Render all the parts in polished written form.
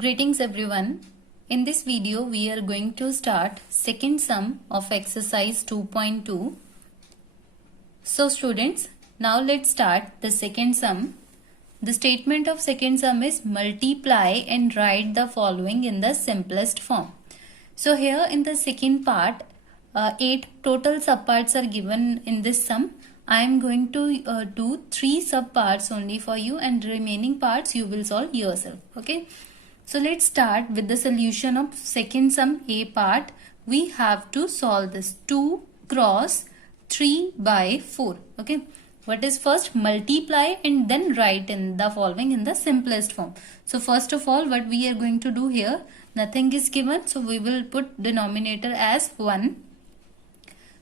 Greetings everyone. In this video we are going to start second sum of exercise 2.2. So students, now let's start the second sum. The statement of second sum is multiply and write the following in the simplest form. So here in the second part, 8 total subparts are given in this sum. I am going to do 3 subparts only for you, and remaining parts you will solve yourself. Okay. So let's start with the solution of second sum A part. We have to solve this 2 cross 3 by 4. Okay. What is first? Multiply and then write in the following in the simplest form. So first of all, what we are going to do here, nothing is given. So we will put denominator as 1.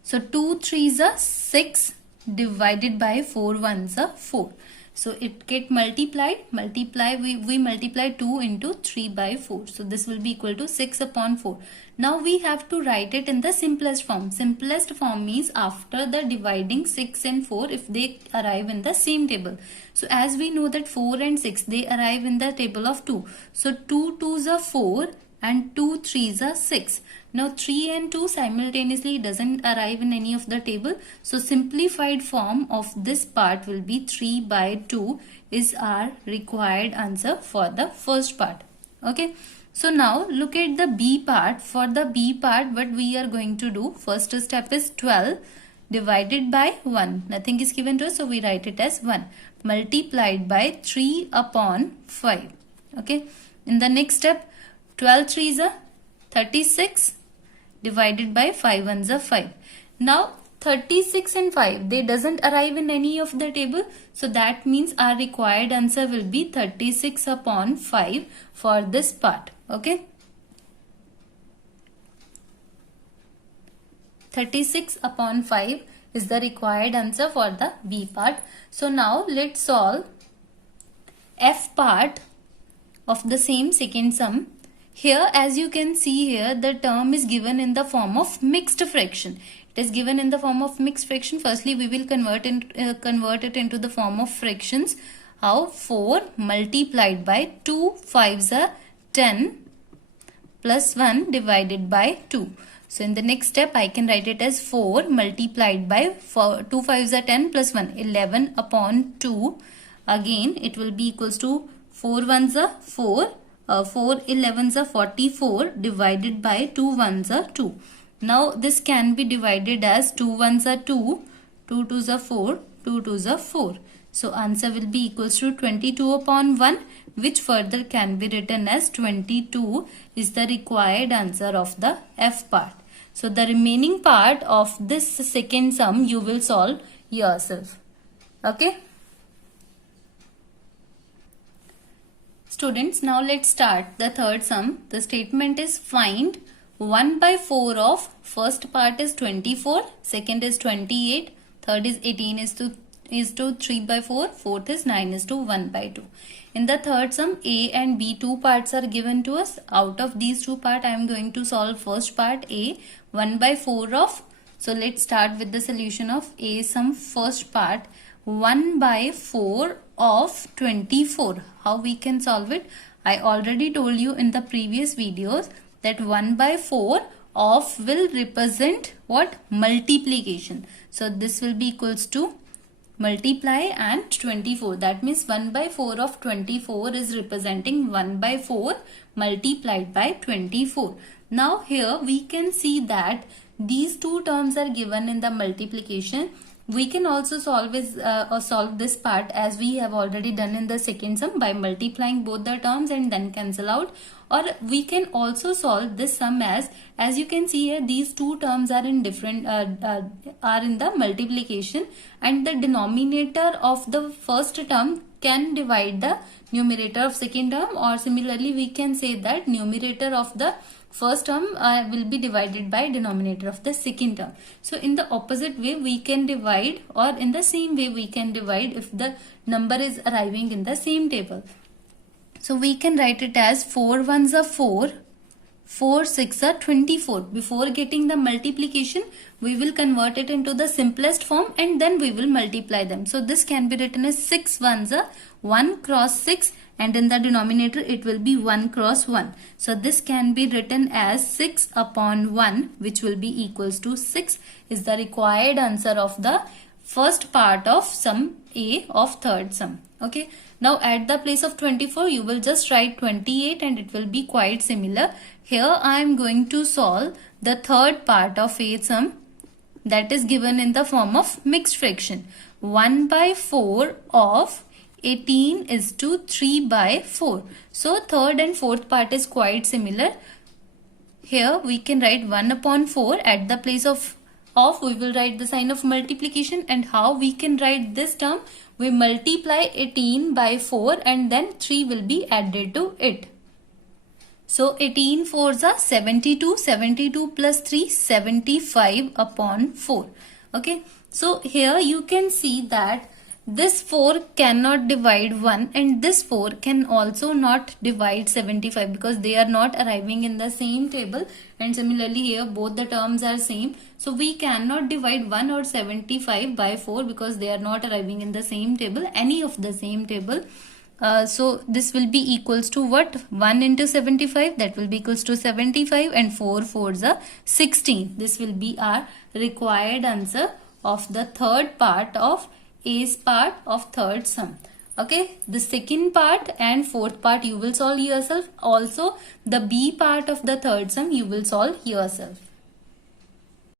So 2 3s are 6 divided by 4 1s are 4. So it get multiplied. We multiply 2 into 3 by 4. So this will be equal to 6 upon 4. Now we have to write it in the simplest form. Simplest form means after the dividing 6 and 4 if they arrive in the same table. So as we know that 4 and 6 they arrive in the table of 2. So 2 2s are 4 and 2 3s are 6. Now 3 and 2 simultaneously doesn't arrive in any of the table. So simplified form of this part will be 3 by 2 is our required answer for the first part. Okay. So now look at the B part. For the B part, what we are going to do, first step is 12 divided by 1. Nothing is given to us, so we write it as 1 multiplied by 3 upon 5. Okay. In the next step, 12 3s are 36 divided by 5 1s are 5. Now 36 and 5 they doesn't arrive in any of the table, so that means our required answer will be 36 upon 5 for this part. Okay, 36 upon 5 is the required answer for the B part. So now let's solve F part of the same second sum. Here, as you can see here, the term is given in the form of mixed fraction. It is given in the form of mixed fraction. Firstly, we will convert it into the form of fractions. How? 4 multiplied by 2 5s are 10 plus 1 divided by 2. So in the next step, I can write it as 4 multiplied by 2 5s are 10 plus 1, 11 upon 2. Again, it will be equals to 4 1s are 4. 4 11s are 44 divided by 2 1s are 2. Now this can be divided as 2 1s are 2, 2 2s are 4, 2 2s are 4. So answer will be equals to 22 upon 1, which further can be written as 22 is the required answer of the F part. So the remaining part of this second sum you will solve yourself. Okay. Students, now let's start the third sum. The statement is find 1 by 4 of first part is 24, second is 28, third is 18 is to 3 by 4, fourth is 9 is to 1 by 2. In the third sum, A and B two parts are given to us. Out of these two parts, I am going to solve first part A, 1 by 4 of. So let's start with the solution of A sum first part. 1 by 4 of 24. How we can solve it? I already told you in the previous videos that 1 by 4 of will represent what? Multiplication. So this will be equals to multiply and 24. That means 1 by 4 of 24 is representing 1 by 4 multiplied by 24. Now here we can see that these two terms are given in the multiplication. We can also solve this part as we have already done in the second sum by multiplying both the terms and then cancel out. Or we can also solve this sum as you can see here, these two terms are in different are in the multiplication, and the denominator of the first term can divide the numerator of second term, or similarly we can say that numerator of the first term will be divided by denominator of the second term. So in the opposite way we can divide, or in the same way we can divide if the number is arriving in the same table. So we can write it as 4 1s are 4, 4 6 are 24. Before getting the multiplication, we will convert it into the simplest form and then we will multiply them. So this can be written as 6 1s are 1 cross 6 and in the denominator it will be 1 cross 1. So this can be written as 6 upon 1, which will be equals to 6, is the required answer of the first part of sum A of third sum. Okay. Now at the place of 24 you will just write 28 and it will be quite similar. Here I am going to solve the third part of A sum, that is given in the form of mixed fraction. 1 by 4 of 18 is to 3 by 4. So third and fourth part is quite similar. Here we can write 1 upon 4. At the place of we will write the sign of multiplication, and how we can write this term, we multiply 18 by 4 and then 3 will be added to it. So 18 4s are 72, 72 plus 3 75 upon 4. Okay, so here you can see that this 4 cannot divide 1 and this 4 can also not divide 75 because they are not arriving in the same table, and similarly here both the terms are same. So we cannot divide 1 or 75 by 4 because they are not arriving in the same table, any of the same table. So this will be equals to what? 1 into 75, that will be equals to 75, and 4 4s are 16. This will be our required answer of the third part of A's part of third sum. Okay, the second part and fourth part you will solve yourself. Also the B part of the third sum you will solve yourself.